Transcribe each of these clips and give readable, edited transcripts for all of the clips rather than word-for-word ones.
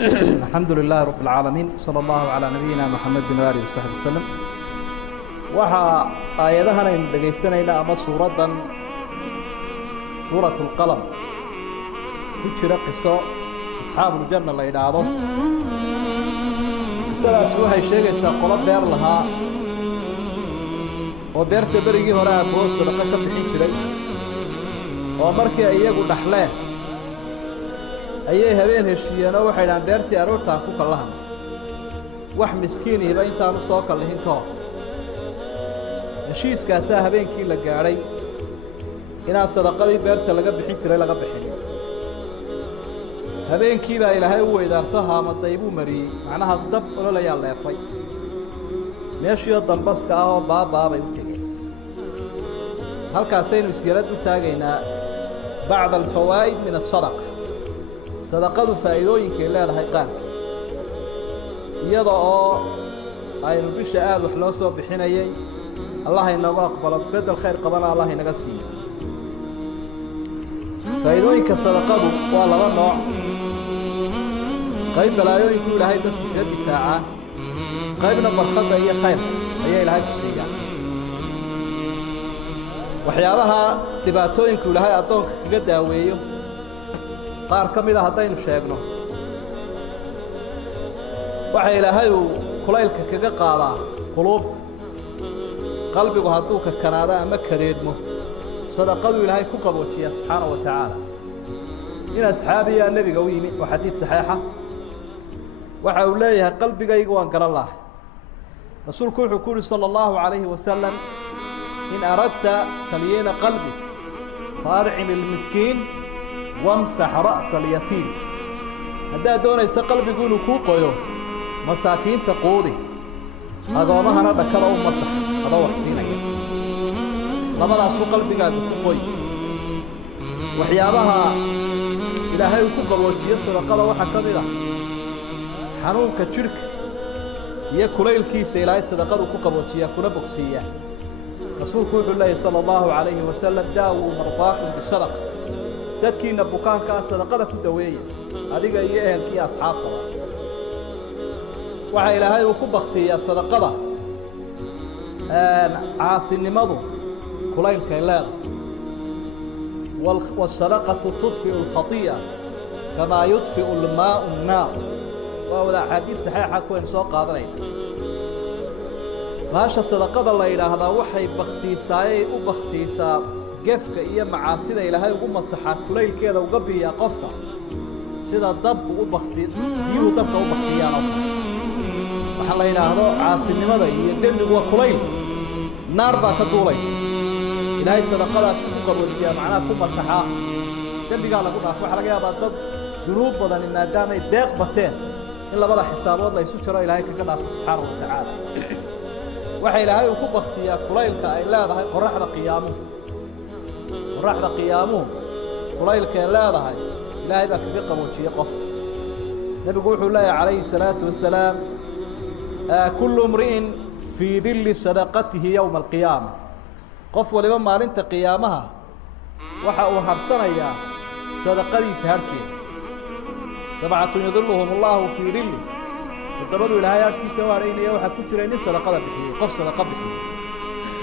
الحمد لله رب العالمين صلى الله على نبينا محمد وآله وصحبه وسلم. وحا آياتها نغيسانينا أما سورة القلم كجرا قصة أصحاب الجنة لا يدعو قصadaas waxay sheegaysaa qolo beer lahaa oo beerta berigii hore aad sadaqa ka bixin jiray oo markii ay iyagu dhaxleen ayay habeen heshiiyeen oo waxay dhahan beertii aroortaan ku kalahan wax miskiiniiba intaanu soo kalihin ka hor heshiiskaasaa habeenkii la gaadhay inaan sadaqadii beerta laga bixin jiray laga bixin habeenkii baa ilaahay u weydaarto haamaday buu mariyey macnaha dab ololayaa leefay meeshii dambaska ah oo baabaabay u tegey halkaasaynu isyarad u taagaynaa bacda alfawaa'id min asadaqa sadaqadu faa'iidooyinkay leedahay qaarka iyada oo aynu bisha aad wax loo soo bixinayay allah inoogu aqbalo bedel khayr qabana allah inaga siiyo faa'iidooyinka sadaqadu waa laba nooc qayb balaayooyinku ilaahay dadka kaga difaaca qaybna barkhadda iyo khayrka ayaa ilaahay ku siiyaa waxyaabaha dhibaatooyinku ilaahay addoonka kaga daaweeyo qaar ka mid a haddaynu sheegno waxa ilaahay uu kulaylka kaga qaadaa quluubta qalbigu hadduu kakanaado ama kadeedmo sadaqadu ilaahay ku qaboojiya subxaanahu wa tacaala in asxaabiyaa nebiga u yimi oo xadiid saxiixa waxa uu leeyahay qalbigayga waan garan lahay rasuulku wuxuu ku yidhi sala allahu calayhi wasalam in aradta talyiina qalbig faadcim ilmiskiin wamsax ra'sa alyatiim haddaad doonaysa qalbigu inuu kuu qoyo masaakiinta quudi agoomahana dhakada u masax adoo wax siinaya labadaasuu qalbigaaga ku qoy waxyaabaha ilaahay uu ku qaboojiyo sadaqada waxaa ka mid ah xanuunka jidhka iyo kulaylkiisa ilaahay sadaqadu ku qaboojiyaa kuna bogsiiyaa rasuulku wuxuu leeyahy sala allahu calayhi wasalam daawuu mardaakum bisadaqa dadkiina bukaanka ah sadaqada ku daweeya adiga iyo ehelkii asxaabtaba waxaa ilaahay uu ku baktiyaa sadaqada caasinimadu kulaylkay leedahay wasadaqatu tudfiu alkhati'a kamaa yudfiu almaau annaar waa wada axaadiid saxiixa kuwaynu soo qaadanayna maasha sadaqada la yidhaahdaa waxay baktiisaayay u baktiisaa gefka iyo macaasida ilaahay ugu masaxaa kulaylkeeda uga biiyaa qofka sida dabku biyuhu dabka u baktiyaan oo waxaa la yidhaahdo caasinimada iyo dembigu waa kulayl naar baa ka duulaysa ilaahay sadaqadaas ku qaboojiyaa macnaha ku masaxaa dembigaa lagu dhaafo waxaa laga yaabaa dad dunuub badani maadaamay deeq bateen in labada xisaabood la isu jiro ilaahay kaga dhaafo subxaanahu wa tacaala waxa ilaahay uu ku baktiyaa kulaylka ay leedahay qoraxda qiyaamuhu kulaylkaay leedahay ilaahay baa kaga qaboojiye qofka nebigu wuxuu leeyahay calayhi salaatu wasalaam kullu imri'in fii dilli sadaqatihi yowma alqiyaama qof waliba maalinta qiyaamaha waxa uu harsanayaa sadaqadiisa harhkeeda sabcatun yudilluhum allahu fii dilli toddobadu ilaahay harhkiisa u hadhaynaya waxaa ku jira nin sadaqada bixiyey qof sadaqa bixiyey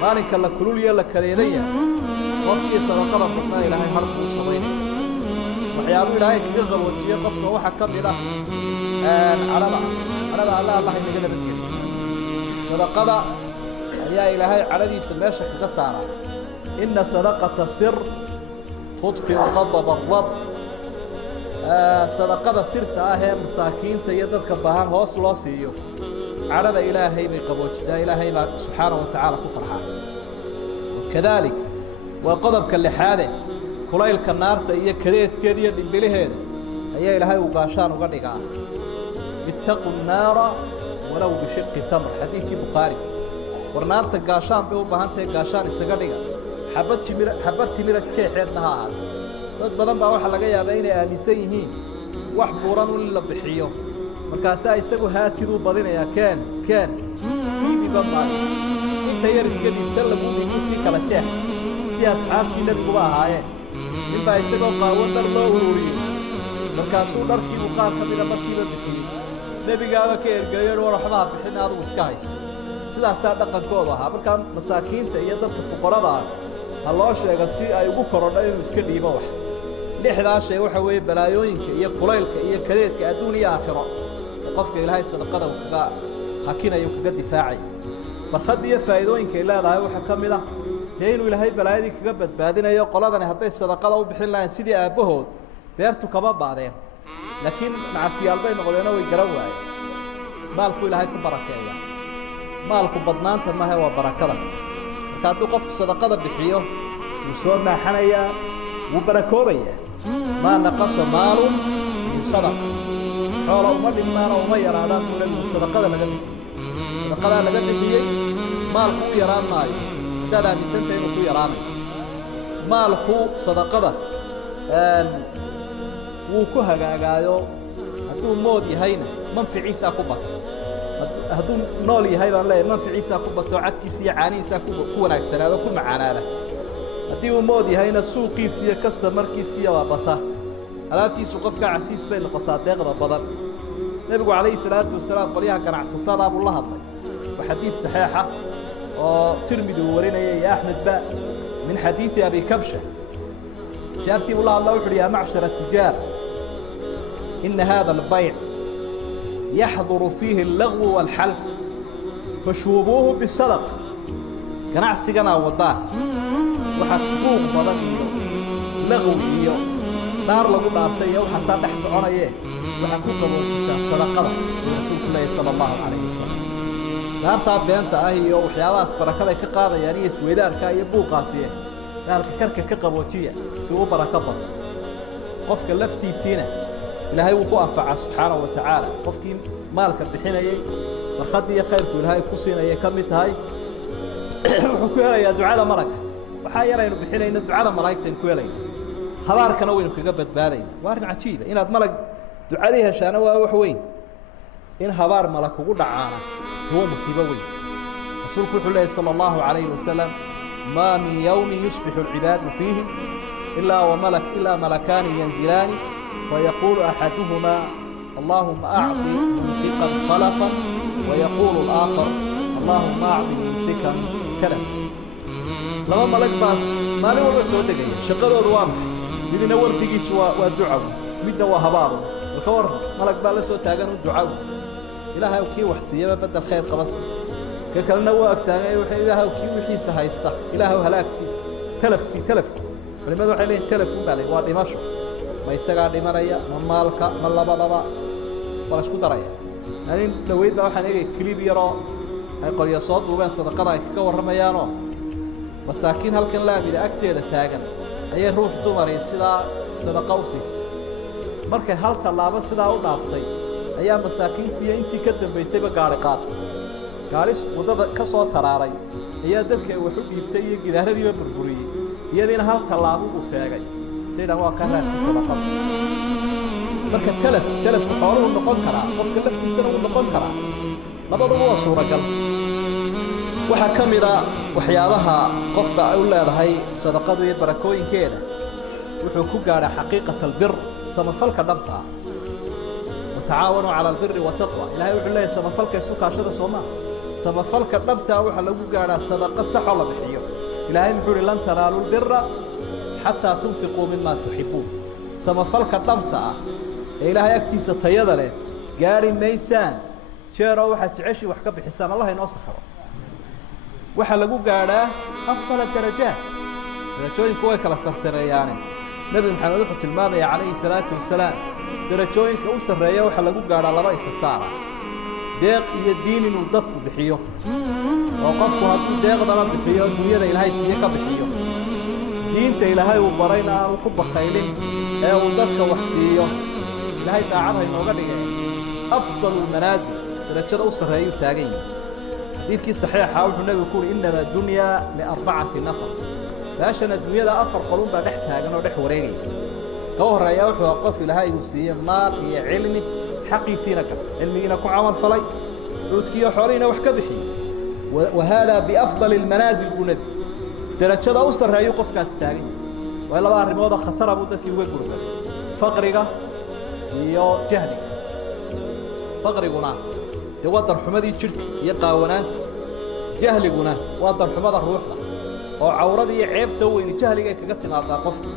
maalinka la kululyo la kadeedaya qofkii sadaqada badnaa ilaahay har buu samaynaya waxyaabuu ilaahay kaga qaboojiye qofka waxaa ka mid ah cadhada allah inaga nabadgeliyo sadaqada ayaa ilaahay cadhadiisa meesha kaga saaraa ina sadaqata sir tudfiu qadaba arab sadaqada sirta ah ee masaakiinta iyo dadka baahan hoos loo siiyo cadhada ilaahay bay qaboojisaa ilaahay baa subxaanahu wa tacaala ku farxaa wakadaalik waa qodobka lixaade kulaylka naarta iyo kadeedkeeda iyo dhimbiliheeda ayaa ilaahay uu gaashaan uga dhigaa ittaqu nnaara walow bishiqi tamr xadiidkii bukhaari war naarta gaashaan bay u baahan tahay gaashaan isaga dhiga xabad timira jeexeedna ha ahaato dad badan baa waxaa laga yaabaa inay aaminsan yihiin wax buuran in la bixiyo markaasaa isagu haatiduu badinayaa keen dhiibiba maayo inta yar iska dhiibta lagu dhiibu sii kala jeex sidii asxaabtii nebiguba ahaayeen ninbaa isagoo qaawan dhar loo ururiyey markaasuu dharkiibu qaar ka mida markiiba bixiyey nebigaaba ka ergeeyo war waxbaha bixin adigu iska hayso sidaasaa dhaqankooda ahaa markaa masaakiinta iyo dadka fuqarada ah ha loo sheego si ay ugu korodho inuu iska dhiibo wax lixdaa shay waxa weeye balaayooyinka iyo kulaylka iyo kadeedka adduun iyo aakhiro ee qofka ilaahay sadaqada uu kaga hakinayo kaga difaacay barkad iyo faa'iidooyinka ay leedahay waxaa ka mid ah dee inuu ilaahay balaayadii kaga badbaadinayo qoladani hadday sadaqada u bixin lahayn sidii aabbahood beertu kama baadeen laakiin macasiyaal bay noqdeenoo way garan waayeen maalku ilaahay ku barakeeya maalku badnaanta maahe waa barakada marka hadduu qofku sadaqada bixiyo wuu soo maaxanayaa wuu barakoobayaa maa naqasa maalu min sadaqa xoola uma dhigmaana uma yaraadaan buu nebigu sadaqada laga bixiyey sadaqadaa laga bixiyey maalku u yaraan maayo haddaad aaminsanta inuu ku yaraanayo maalku sadaqada wuu ku hagaagaayo hadduu mood yahayna manficiisaa ku bato hadduu nool yahay baan leeyahay manficiisaa ku bato cadkiisa iyo caanihiisaa ku wanaagsanaado ku macaanaada haddii uu mood yahayna suuqiisa iyo kastamarkiisiiya waa bata alaabtiisu qofka casiis bay noqotaa deeqda badan nebigu calayhi salaatu wasalaam qolyaha ganacsatada buu la hadlay waa xadiid saxiixa oo tirmidi uu warinaya iyo axmedba min xadiidi abi kabsha tijaartii buu la hadla wuxu uhi yaa macshara atujaar ina hada albayc yaxduru fiihi allagwu waalxalf fashuubuuhu bisadaqa ganacsiganaa waddaan waxaa buuq badan iyo lagwi iyo dhaar lagu dhaartay iyo waxaasaa dhex soconayee waxaa ku qaboojisaa sadaqada uu rasuulku leeyahy sala allahu calayhi wasalam dhaartaa beenta ah iyo waxyaabahaas barakaday ka qaadayaan iyo isweydaarka iyo buuqaasiye gaalka karka ka qaboojiya si uu barako bato qofka laftiisiina ilaahay wuu ku anfacaa subxaanahu wa tacaala qofkii maalka bixinayey barkadii iyo khayrku ilaahay ku siinayay ka mid tahay wuxuu ku helayaa ducada malagga waxaa yaraynu bixinayno ducada malaa'igtaynu ku helayna habaarkana waynu kaga badbaadayna waa arrin cajiiba inaad malag ducadii heshaana waa wax weyn in habaar malag kugu dhacaana huwa musiibo weyn rasuulku wuxuu leeyahy sala allahu calayhi wasalam maa min yowmin yusbixu alcibaadu fiihi ilaa malakaani yanzilaani fayaquulu axaduhumaa allahuma acطi munfiqan khalafan wayaquulu alaakhar allahuma acطi mumsikan talafa laba malag baas maalin walba soo degaya shaqadoodu waa maxay midna wardigiisu waa ducaw midna waa habaaru balka war malag baa la soo taagan u ducaw ilaahay kii wax siiyaba bedel khayr qabas ka kalena waa agtaagay wuxuu ilaahay kii wixiisa haysta ilaahay halaagsi talafku culimadu waxay leeyihiin talaf baa leeyahay waa dhimasho ma isagaa dhimanaya ma maalka ma labadaba wala isku daraya anin dhaweyd baa waxaan eegay clip yaroo ay qolyo soo duubeen sadaqada ay ka warramayaanoo masaakiin halkan laamida agteeda taagan ayay ruux dumari sidaa sadaqa u siisay markay hal tallaabo sidaa u dhaaftay ayaa masaakiintii intii ka dambaysayba gaari qaatay gaaris waddada ka soo taraaray ayaa dadka wax u dhiibtay iyo gidaaradiiba burburiyey iyadiina hal tallaabo uu seegay sidaan waa ka raadkii sadaqada marka talafku xooluhu noqon karaa qofka laftiisana wuu noqon karaa labaduba waa suuragal waxaa ka mid a waxyaabaha qofka ay u leedahay sadaqadu iyo barakooyinkeeda wuxuu ku gaadhaa xaqiiqata albir samafalka dhabta ah watacaawanuu cala albiri wataqwa ilahay wuxuu leeyahay samafalka isu kaashada soo maa samafalka dhabtaa waxaa lagu gaadhaa sadaqa saxoo la bixiyo ilaahay muxuu uhi lan tanaalu lbira xataa tunfiquu mima tuxibuun samafalka dhabta ah ee ilaahay agtiisa tayada leh gaari maysaan jeeroo waxaad jeceshii wax ka bixisaan allah inoo saxiro waxaa lagu gaadhaa afdala darajaat darajooyinku way kala sarsareeyaane nebi maxamed wuxuu tilmaamaya calayhi salaatu wasalaam darajooyinka u sarreeya waxaa lagu gaadhaa laba isa saara deeq iyo diin inuu dadku bixiyo oo qofku hadduu deeqdana bixiyo dunyada ilaahay siiye ka bixiyo diinta ilaahay uu barayna aanu ku bakaylin ee uu dadka wax siiyo ilaahay daacad ha inooga dhigeen afdalu lmanaasil darajada u sarreeyuu taagan yahay xadiidkii saxiixa wuxuu nebigu ku uhi inama dunyaa liarbacati nafar meeshana dunyada afar qolun baa dhex taagan oo dhex wareegaya ka horreeya wuxuu qof ilaahay uu siiyey maal iyo cilmi xaqiisiina gartay cilmigiina ku camal falay cuudkiiyo xoolihiina wax ka bixiyey wahaadaa biafdali lmanaasil buu nebi darajada u sarreeyuu qofkaas taagan yahay waa laba arrimoodoo khatara buu dadkii uga gurbaday faqriga iyo jahliga faqriguna dee waa darxumadii jidhka iyo qaawanaanta jahliguna waa darxumada ruuxda oo cawrada iyo ceebta u weyni jahligay kaga timaadaa qofka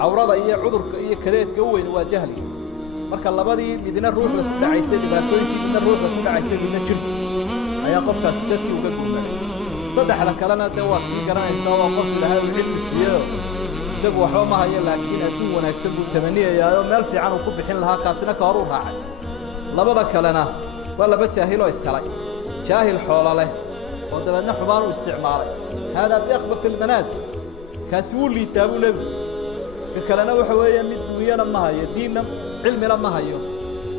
cawrada iyo cudurka iyo kadeedka u weyni waa jahliga marka labadii midna ruuxda ku dhacaysay dhibaatooyinkii midna ruuxda ku dhacaysay midna jidhka ayaa qofkaasi dadkii uga gurmaday saddexda kalena dee waad sii garanaysaa waa qof ilaahay uu cilmi siiyo isagu waxba ma hayo laakiin adduun wanaagsan buu tamaniyayaayo meel fiican uu ku bixin lahaa kaasina ka hor u raacay labada kalena waa laba jaahil oo ishelay jaahil xoolo leh oo dabeedna xubaan u isticmaalay haadaa biakhbath almanaasil kaasi wuu liitaa buu nebigu ka kalena waxa weeye mid dunyana ma hayo diinna cilmina ma hayo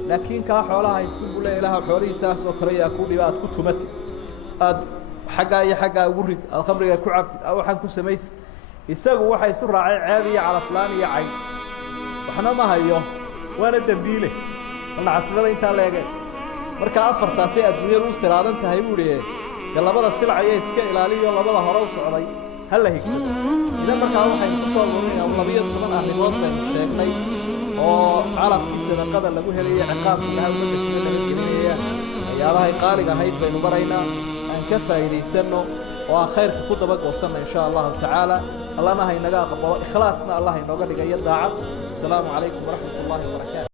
laakiin kaa xoolaha haystu buu leeyahay ilaaha xoolihiisaas oo kale yaa kuu dhiba aad ku tumatid aad xaggaa iyo xaggaa ugu rid aad khamriga ku cabtid aad waxaan ku samaysid isagu waxa isu raacay ceeb iyo calaflaan iyo cayd waxna ma hayo waana dembiile walna casrada intaa leege marka afartaasay adduunyadu u siraadan tahay buu leeyahay dee labada silcaya iska ilaaliyo labada hore u socday ha la higsado idan markaa waxaynu ku soo ururinayaa 12 arrimood baynu sheegnay oo calafkii sadaqada lagu helayo ciqaabka ilahay ummadda kale laga gelinaya waxyaabahay qaaliga ahayd baynu maraynaa aan ka faa'iidaysanno oo aan khayrka ku daba goosanno insha allahu tacaala allana ha inaga aqbalo ikhlaasna allah inooga dhigayo daacad asalaamu calaykum waraxmat ullahi wabarakaatu